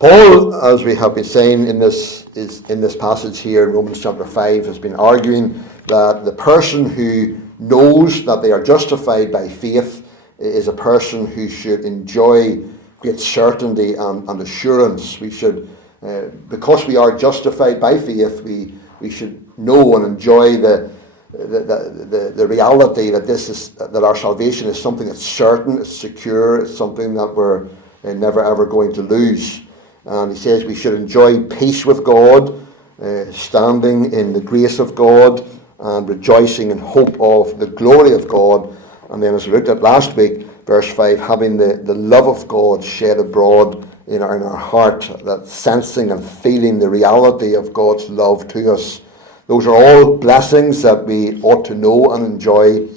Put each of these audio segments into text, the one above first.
Paul, as we have been saying in this passage here in Romans chapter 5, has been arguing that the person who knows that they are justified by faith is a person who should enjoy great certainty and assurance. We should, because we are justified by faith, we should know and enjoy the reality that our salvation is something that's certain, it's secure, it's something that we're never ever going to lose. And he says we should enjoy peace with God, standing in the grace of God, and rejoicing in hope of the glory of God. And then, as we looked at last week, verse 5, having the love of God shed abroad in our heart, that sensing and feeling the reality of God's love to us. Those are all blessings that we ought to know and enjoy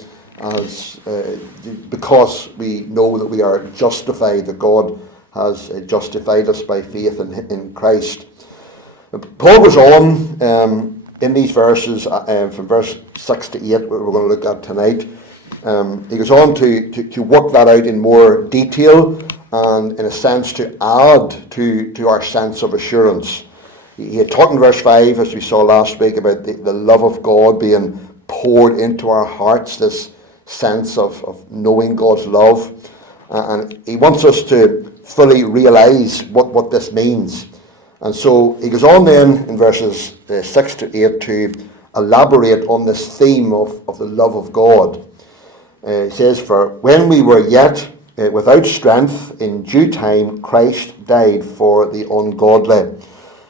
because we know that we are justified, that God has justified us by faith in Christ. Paul was on in these verses from verse 6 to 8, we're going to look at tonight. He goes on to work that out in more detail and, in a sense, to add to our sense of assurance. He had talked in verse 5, as we saw last week, about the love of God being poured into our hearts, this sense of knowing God's love. And he wants us to fully realise what this means. And so he goes on then in verses 6 to 8 to elaborate on this theme of the love of God. He says, for when we were yet without strength, in due time Christ died for the ungodly.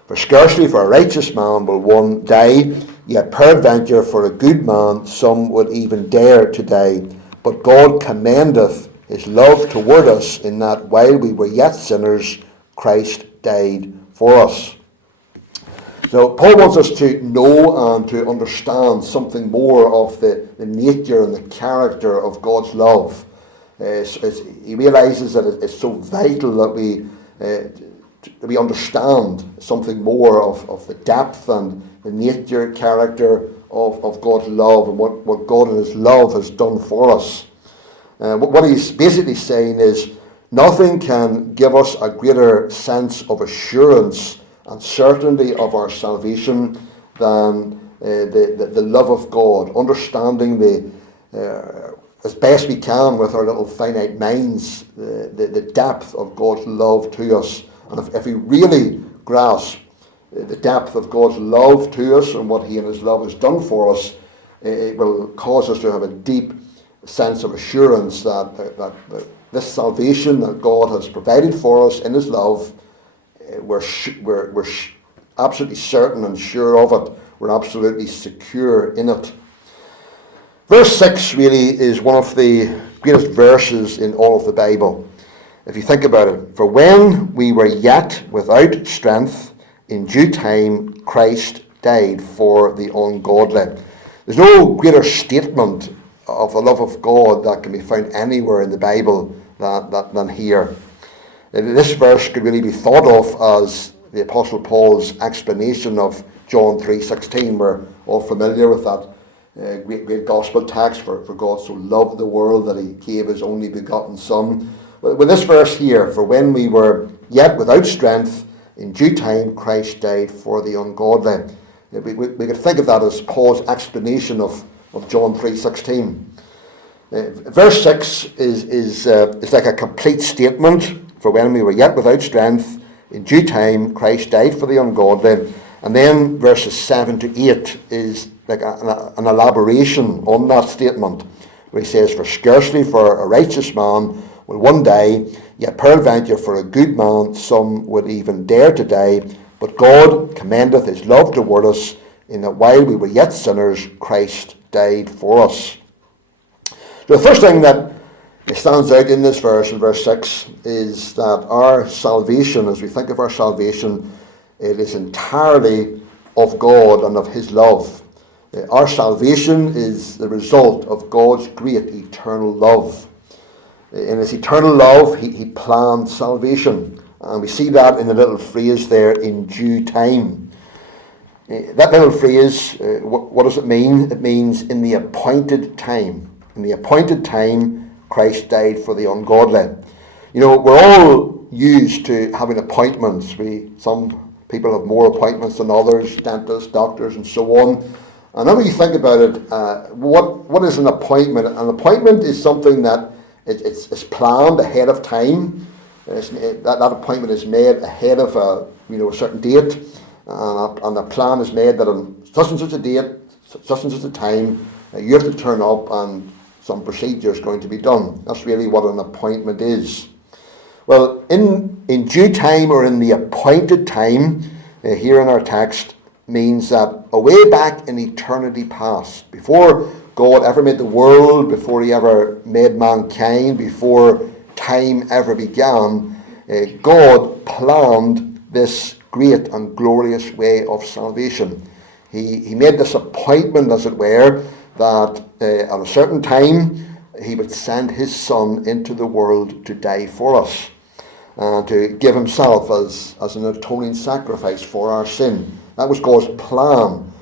For scarcely for a righteous man will one die, yet peradventure for a good man some would even dare to die. But God commendeth his love toward us, in that while we were yet sinners, Christ died for us. So Paul wants us to know and to understand something more of the nature and the character of God's love. He realizes that it's so vital that we understand something more of the depth and the nature, character of God's love, and what God in his love has done for us. What he's basically saying is nothing can give us a greater sense of assurance and certainty of our salvation than the love of God, understanding as best we can with our little finite minds the depth of God's love to us. And if we really grasp the depth of God's love to us and what he in his love has done for us, it will cause us to have a deep sense of assurance that this salvation that God has provided for us in his love, we're absolutely certain and sure of it. We're absolutely secure in it. Verse 6 really is one of the greatest verses in all of the Bible. If you think about it, for when we were yet without strength, in due time Christ died for the ungodly. There's no greater statement of the love of God that can be found anywhere in the Bible than here. This verse could really be thought of as the Apostle Paul's explanation of John 3:16. We're all familiar with that great gospel text, for God so loved the world that he gave his only begotten Son. With this verse here, for when we were yet without strength, in due time Christ died for the ungodly. We could think of that as Paul's explanation of John 3:16. Verse 6 is like a complete statement. For when we were yet without strength, in due time Christ died for the ungodly. And then verses 7 to 8 is like an elaboration on that statement, where he says, for scarcely for a righteous man will one die, yet peradventure for a good man some would even dare to die. But God commendeth his love toward us, in that while we were yet sinners, Christ died for us. So the first thing that stands out in this verse, in verse 6, is that our salvation, as we think of our salvation, it is entirely of God and of his love. Our salvation is the result of God's great eternal love. In his eternal love, he planned salvation. And we see that in the little phrase there, in due time. That little phrase, what does it mean? It means in the appointed time. In the appointed time, Christ died for the ungodly. You know, we're all used to having appointments. Some people have more appointments than others, dentists, doctors, and so on. And then when you think about it, what is an appointment? An appointment is something that it's planned ahead of time. That appointment is made ahead of a certain date, and the plan is made that on such and such a date, such and such a time, you have to turn up and some procedure is going to be done. That's really what an appointment is. Well, in due time, or in the appointed time, here in our text, means that away back in eternity past, before God ever made the world, before he ever made mankind, before time ever began, God planned this great and glorious way of salvation. He made this appointment, as it were, that at a certain time he would send his Son into the world to die for us, and to give himself as an atoning sacrifice for our sin. That was God's plan.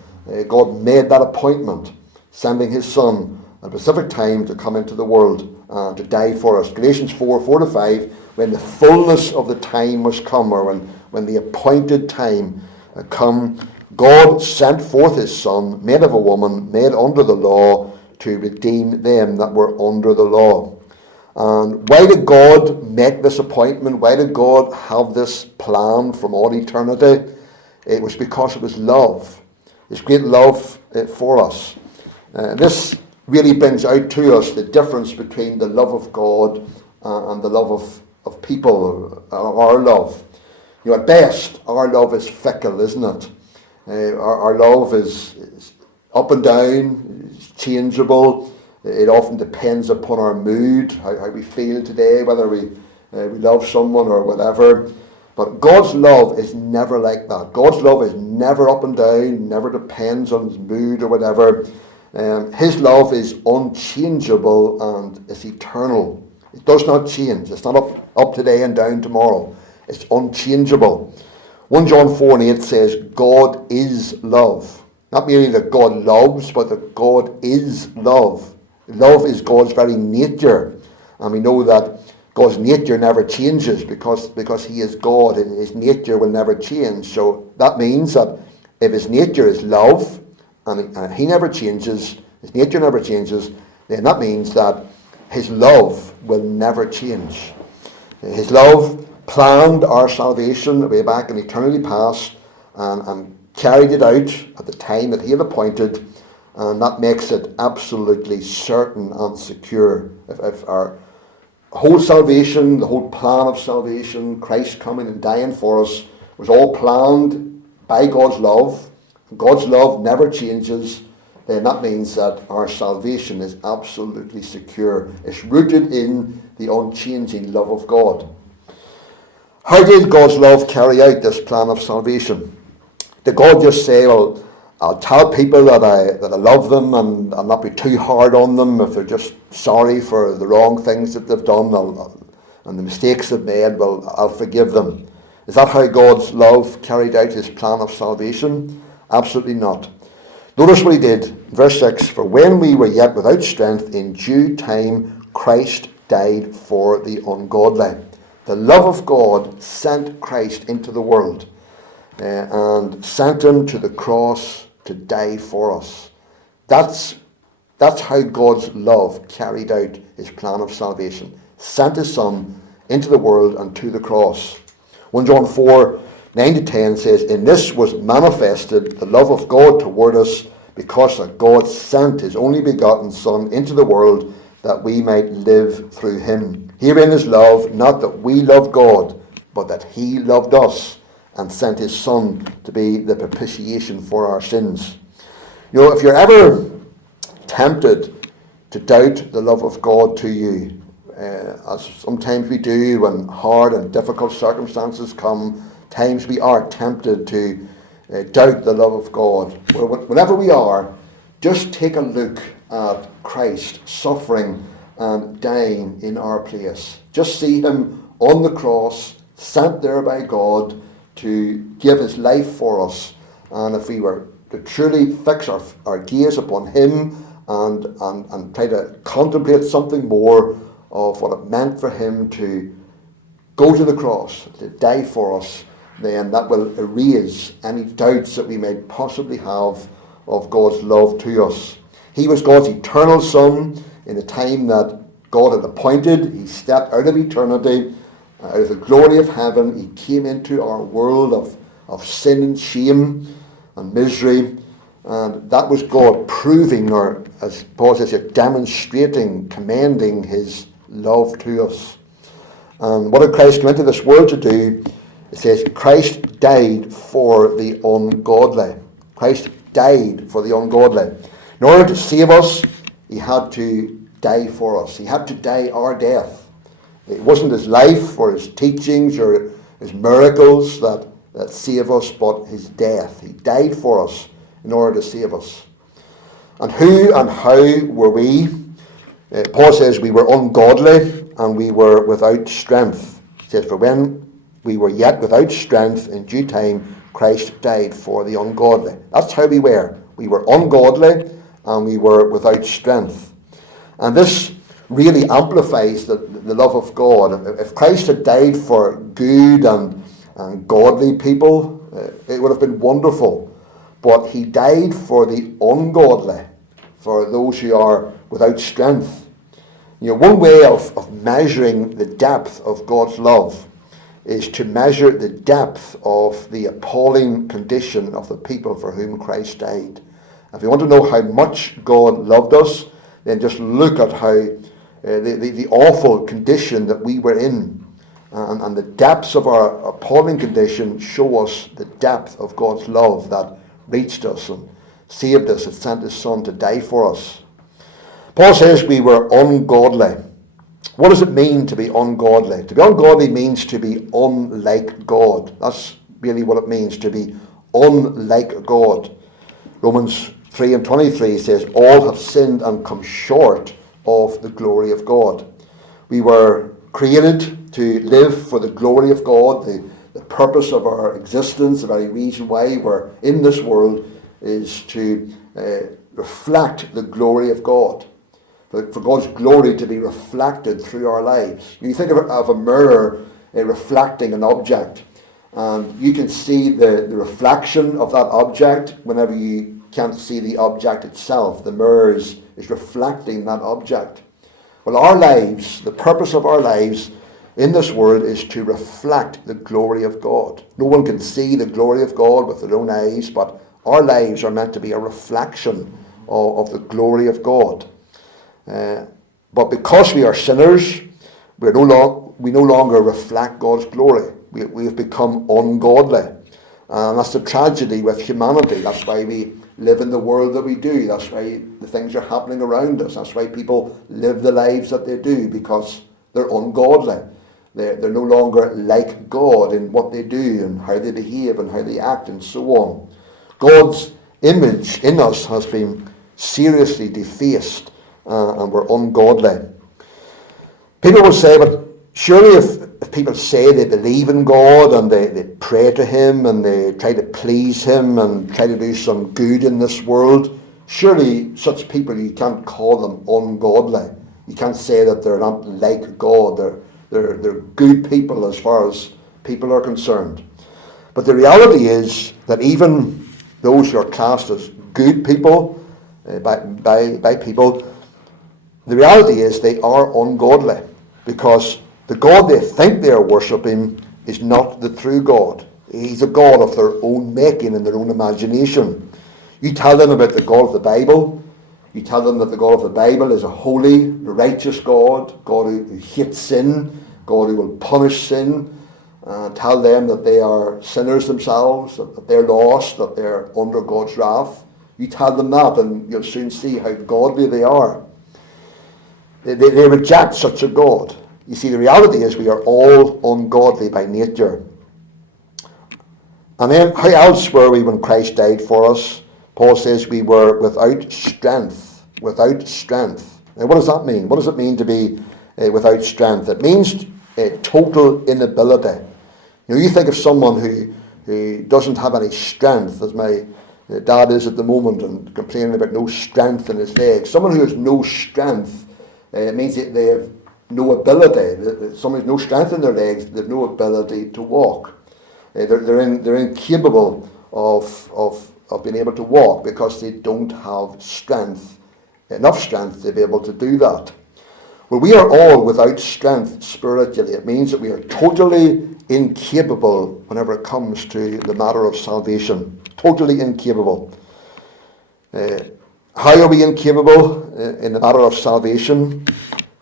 God made that appointment, sending his Son at a specific time to come into the world and to die for us. Galatians 4:4-5, when the fullness of the time was come, or when the appointed time had come, God sent forth his Son, made of a woman, made under the law, to redeem them that were under the law. And why did God make this appointment? Why did God have this plan from all eternity? It was because of his love, his great love for us. This really brings out to us the difference between the love of God and the love of people, our love. At best, our love is fickle, isn't it? Our love is up and down, it's changeable. It often depends upon our mood, how we feel today, whether we love someone or whatever. But God's love is never like that. God's love is never up and down, never depends on his mood or whatever. His love is unchangeable and it's eternal. It does not change. It's not up today and down tomorrow. It's unchangeable. 1 John 4:8 says, God is love. Not merely that God loves, but that God is love. Love is God's very nature. And we know that God's nature never changes because he is God, and his nature will never change. So that means that if his nature is love, and he never changes, his nature never changes, then that means that his love will never change. His love planned our salvation way back in eternity past, and carried it out at the time that he had appointed, and that makes it absolutely certain and secure. If our whole salvation, the whole plan of salvation, Christ coming and dying for us, was all planned by God's love never changes, then that means that our salvation is absolutely secure. It's rooted in the unchanging love of God. How did God's love carry out this plan of salvation? Did God just say, well, I'll tell people that I love them, and I'll not be too hard on them if they're just sorry for the wrong things that they've done and the mistakes they've made, well, I'll forgive them? Is that how God's love carried out his plan of salvation? Absolutely not. Notice what he did. Verse 6, for when we were yet without strength, in due time Christ died for the ungodly. The love of God sent Christ into the world and sent him to the cross to die for us. That's how God's love carried out his plan of salvation. Sent his Son into the world and to the cross. 1 John 4:9-10 says, in this was manifested the love of God toward us, because that God sent his only begotten Son into the world, that we might live through him. Herein is love, not that we love God, but that he loved us and sent his Son to be the propitiation for our sins. If you're ever tempted to doubt the love of God to you, as sometimes we do when hard and difficult circumstances come, times we are tempted to doubt the love of God. Well, whenever we are, just take a look at Christ suffering and dying in our place. Just see him on the cross, sent there by God to give his life for us. And if we were to truly fix our gaze upon him and try to contemplate something more of what it meant for him to go to the cross, to die for us, then that will erase any doubts that we may possibly have of God's love to us. He was God's eternal Son in the time that God had appointed. He stepped out of eternity, out of the glory of heaven. He came into our world of sin and shame and misery. And that was God proving, or as Paul says here, demonstrating, commending his love to us. And what did Christ come into this world to do? It says Christ died for the ungodly. Christ died for the ungodly. In order to save us, he had to die for us. He had to die our death. It wasn't his life or his teachings or his miracles that save us, but his death. He died for us in order to save us. And who and how were we? Paul says we were ungodly and we were without strength. He says, for when we were yet without strength, in due time Christ died for the ungodly. That's how we were. We were ungodly and we were without strength. And this really amplifies the love of God. If Christ had died for good and godly people, it would have been wonderful. But he died for the ungodly, for those who are without strength. One way of measuring the depth of God's love is to measure the depth of the appalling condition of the people for whom Christ died. If you want to know how much God loved us, then just look at how the awful condition that we were in. And the depths of our appalling condition show us the depth of God's love that reached us and saved us and sent his Son to die for us. Paul says we were ungodly. What does it mean to be ungodly? To be ungodly means to be unlike God. That's really what it means, to be unlike God. Romans 3:23 says, all have sinned and come short of the glory of God. We were created to live for the glory of God. The purpose of our existence, the very reason why we're in this world, is to reflect the glory of God. For God's glory to be reflected through our lives. You think of a mirror reflecting an object, and you can see the reflection of that object whenever you can't see the object itself. The mirror is reflecting that object. Well, our lives, the purpose of our lives in this world is to reflect the glory of God. No one can see the glory of God with their own eyes, but our lives are meant to be a reflection of the glory of God. But because we are sinners, we no longer reflect God's glory. We have become ungodly. And that's the tragedy with humanity. That's why we live in the world that we do. That's why the things are happening around us. That's why people live the lives that they do, because they're ungodly. They're no longer like God in what they do and how they behave and how they act and so on. God's image in us has been seriously defaced and we're ungodly. People will say, but surely if people say they believe in God and they pray to him and they try to please him and try to do some good in this world, surely such people, you can't call them ungodly. You can't say that they're not like God. They're good people as far as people are concerned. But the reality is that even those who are classed as good people by people, the reality is they are ungodly, because the God they think they are worshipping is not the true God. He's a God of their own making and their own imagination. You tell them about the God of the Bible. You tell them that the God of the Bible is a holy, righteous God, God who hates sin, God who will punish sin. Tell them that they are sinners themselves, that they're lost, that they're under God's wrath. You tell them that and you'll soon see how godly they are. They reject such a God. You see, the reality is we are all ungodly by nature. And then, how else were we when Christ died for us? Paul says we were without strength. Without strength. Now, what does that mean? What does it mean to be without strength? It means total inability. You think of someone who doesn't have any strength, as my dad is at the moment, and complaining about no strength in his legs. Someone who has no strength, it means that they have no ability. Some have no strength in their legs. They've no ability to walk. They're incapable of being able to walk because they don't have enough strength to be able to do that. Well, we are all without strength spiritually. It means that we are totally incapable whenever it comes to the matter of salvation. Totally incapable. How are we incapable in the matter of salvation?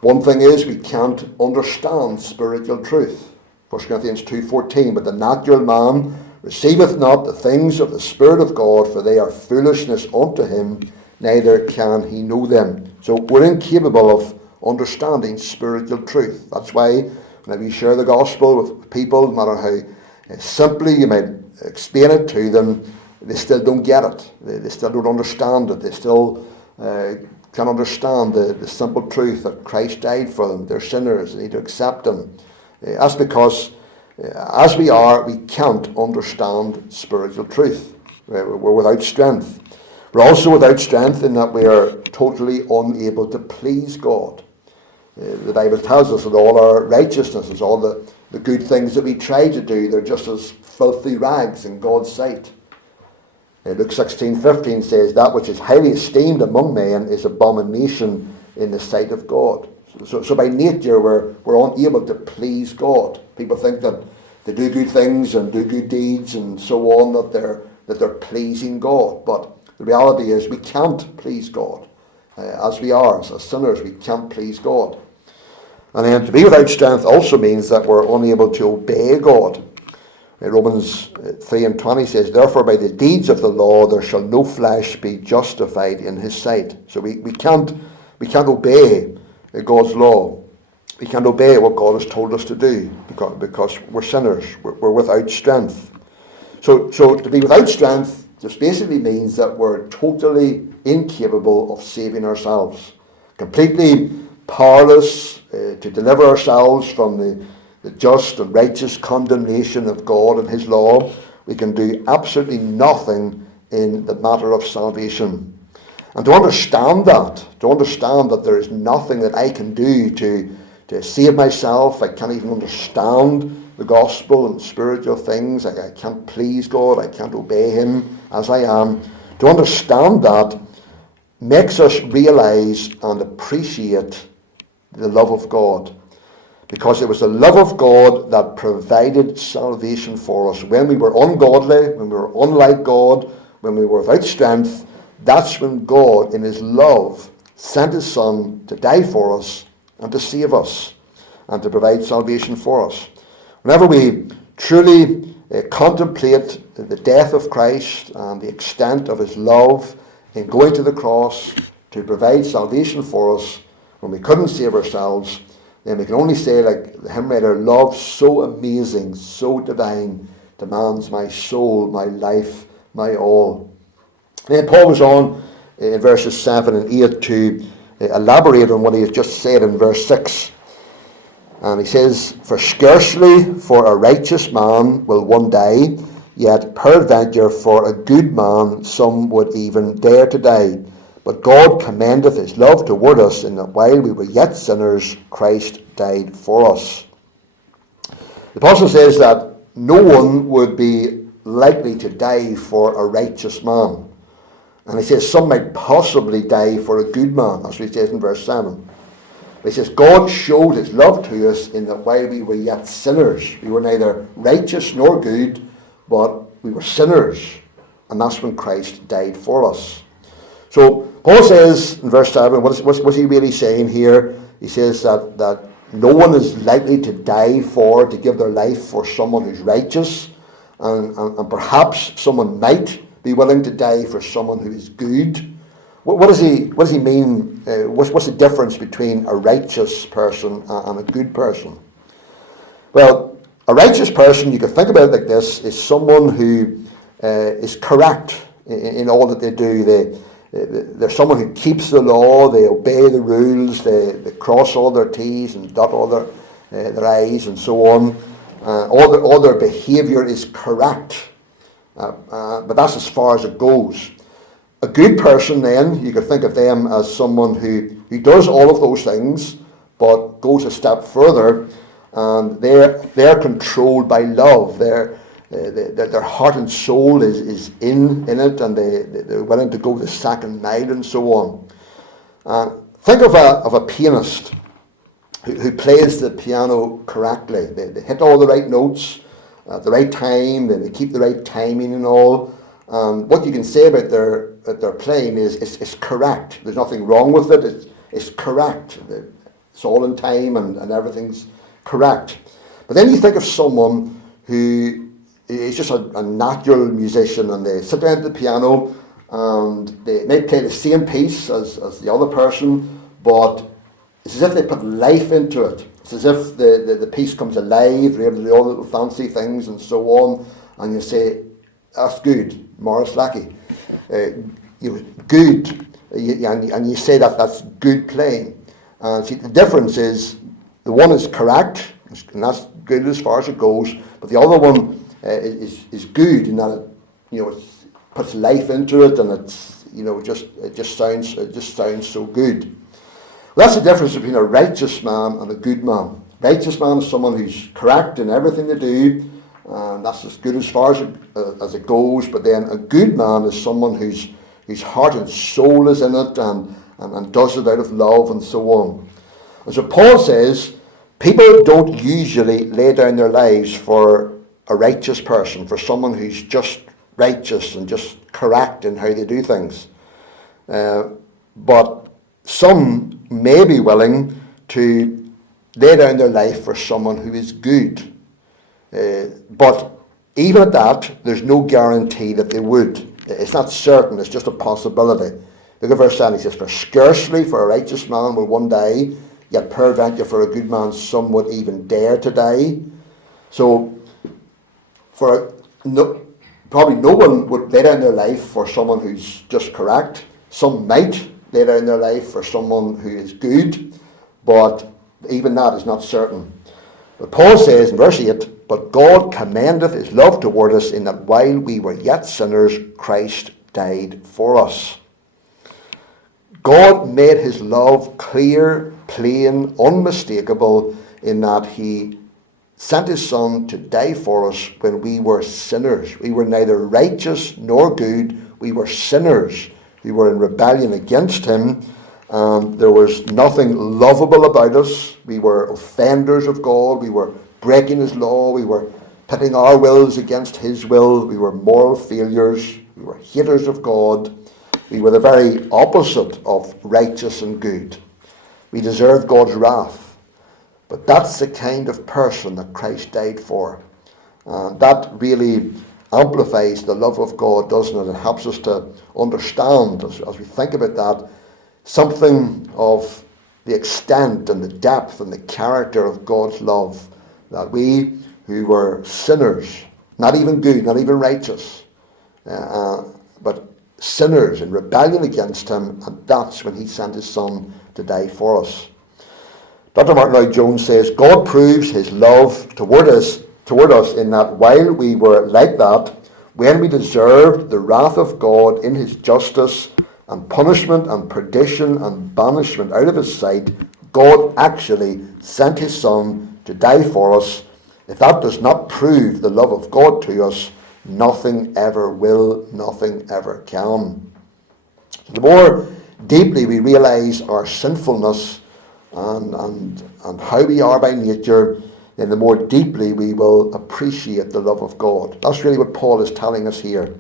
One thing is we can't understand spiritual truth. 1 Corinthians 2:14, but the natural man receiveth not the things of the Spirit of God, for they are foolishness unto him, neither can he know them. So we're incapable of understanding spiritual truth. That's why whenever you share the gospel with people, no matter how simply you might explain it to them, they still don't get it. They still don't understand it. They still can't understand the simple truth that Christ died for them. They're sinners. They need to accept him. That's because as we are, we can't understand spiritual truth. We're without strength. We're also without strength in that we are totally unable to please God. The Bible tells us that all our righteousnesses, all the good things that we try to do, they're just as filthy rags in God's sight. Luke 16:15 says, that which is highly esteemed among men is abomination in the sight of God. So by nature, we're unable to please God. People think that they do good things and do good deeds and so on, that they're pleasing God. But the reality is we can't please God. As we are, as sinners, we can't please God. And then to be without strength also means that we're unable to obey God. Romans 3:20 says, therefore by the deeds of the law there shall no flesh be justified in his sight. So we can't obey God's law. We can't obey what God has told us to do because we're sinners. We're without strength. So to be without strength just basically means that we're totally incapable of saving ourselves. Completely powerless to deliver ourselves from the just and righteous condemnation of God and his law. We can do absolutely nothing in the matter of salvation. And to understand that there is nothing that I can do to save myself, I can't even understand the gospel and spiritual things, I can't please God, I can't obey him as I am. To understand that makes us realize and appreciate the love of God. Because it was the love of God that provided salvation for us. When we were ungodly, when we were unlike God, when we were without strength, that's when God, in his love, sent his Son to die for us and to save us and to provide salvation for us. Whenever we truly contemplate the death of Christ and the extent of his love in going to the cross to provide salvation for us when we couldn't save ourselves, then we can only say, like the hymn writer, love so amazing, so divine, demands my soul, my life, my all. Then Paul was on in verses 7 and 8 to elaborate on what he has just said in verse 6. And he says, for scarcely for a righteous man will one die, yet peradventure for a good man some would even dare to die. But God commendeth his love toward us, in that while we were yet sinners, Christ died for us. The apostle says that no one would be likely to die for a righteous man. And he says some might possibly die for a good man. That's what he says in verse 7. But he says God showed his love to us in that while we were yet sinners, we were neither righteous nor good, but we were sinners. And that's when Christ died for us. So Paul says in verse 7, what's he really saying here? He says that no one is likely to die to give their life for someone who's righteous, and perhaps someone might be willing to die for someone who is good. What does he mean? What's the difference between a righteous person and a good person? Well, a righteous person, you can think about it like this, is someone who is correct in all that they do. They're someone who keeps the law, they obey the rules, they cross all their T's and dot all their I's and so on. All their behaviour is correct. But that's as far as it goes. A good person then, you could think of them as someone who does all of those things, but goes a step further, and they're controlled by love. Their heart and soul is in it, and they're willing to go the second mile and so on. Think of a pianist who plays the piano correctly. They hit all the right notes at the right time, they keep the right timing and all. What you can say about their playing is it's correct. There's nothing wrong with it. It's correct. It's all in time and everything's correct. But then you think of someone who is just a natural musician, and they sit down at the piano and they may play the same piece as the other person, but it's as if they put life into it. It's as if the piece comes alive. They're able to do all the little fancy things and so on. And you say, that's good, Morris Lackey. Good. And you say that's good playing. And see, the difference is the one is correct, and that's good as far as it goes, but the other one is good in that it puts life into it, and it just sounds so good. Well, that's the difference between a righteous man and a good man. Righteous man is someone who's correct in everything they do, and that's as good as far as it goes. But then a good man is someone whose heart and soul is in it, and does it out of love and so on. And so Paul says, people don't usually lay down their lives for a righteous person, for someone who's just righteous and just correct in how they do things. But some may be willing to lay down their life for someone who is good. But even at that, there's no guarantee that they would. It's not certain, it's just a possibility. Look at verse 7, he says, for scarcely for a righteous man will one die, yet peradventure for a good man some would even dare to die. So, probably no one would lay down their life for someone who's just correct. Some might lay down their life for someone who is good, but even that is not certain. But Paul says in verse 8, but God commendeth his love toward us, in that while we were yet sinners, Christ died for us. God made his love clear, plain, unmistakable, in that he sent his Son to die for us when we were sinners. We were neither righteous nor good. We were sinners. We were in rebellion against him, and there was nothing lovable about us. We were offenders of God. We were breaking his law. We were pitting our wills against his will. We were moral failures. We were haters of God. We were the very opposite of righteous and good. We deserved God's wrath. But that's the kind of person that Christ died for. And that really amplifies the love of God, doesn't it? It helps us to understand, as we think about that, something of the extent and the depth and the character of God's love. That we, who were sinners, not even good, not even righteous, but sinners in rebellion against him, and that's when he sent his Son to die for us. Dr. Martin Lloyd-Jones says, God proves his love toward us in that while we were like that, when we deserved the wrath of God in his justice and punishment and perdition and banishment out of his sight, God actually sent his Son to die for us. If that does not prove the love of God to us, nothing ever will, nothing ever can. So the more deeply we realize our sinfulness and how we are by nature, then the more deeply we will appreciate the love of God. That's really what Paul is telling us here.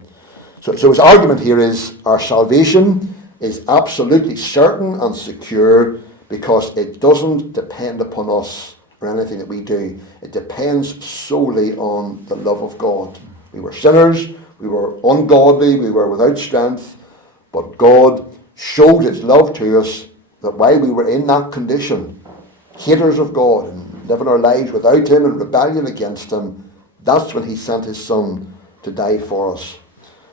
So his argument here is our salvation is absolutely certain and secure because it doesn't depend upon us or anything that we do. It depends solely on the love of God. We were sinners, we were ungodly, we were without strength, but God showed his love to us that while we were in that condition, haters of God and living our lives without him and rebellion against him, that's when he sent his Son to die for us.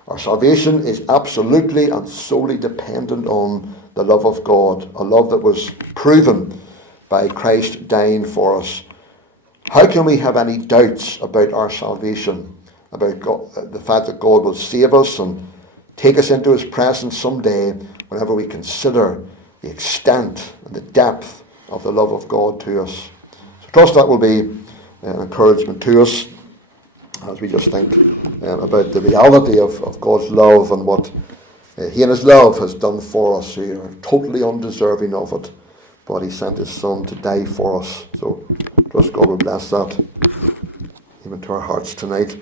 Our salvation is absolutely and solely dependent on the love of God, a love that was proven by Christ dying for us. How can we have any doubts about our salvation, about God, the fact that God will save us and take us into his presence someday, whenever we consider the extent and the depth of the love of God to us. So trust that will be an encouragement to us as we just think about the reality of God's love and what He in His love has done for us. We are totally undeserving of it, but He sent His Son to die for us. So trust God will bless that even to our hearts tonight.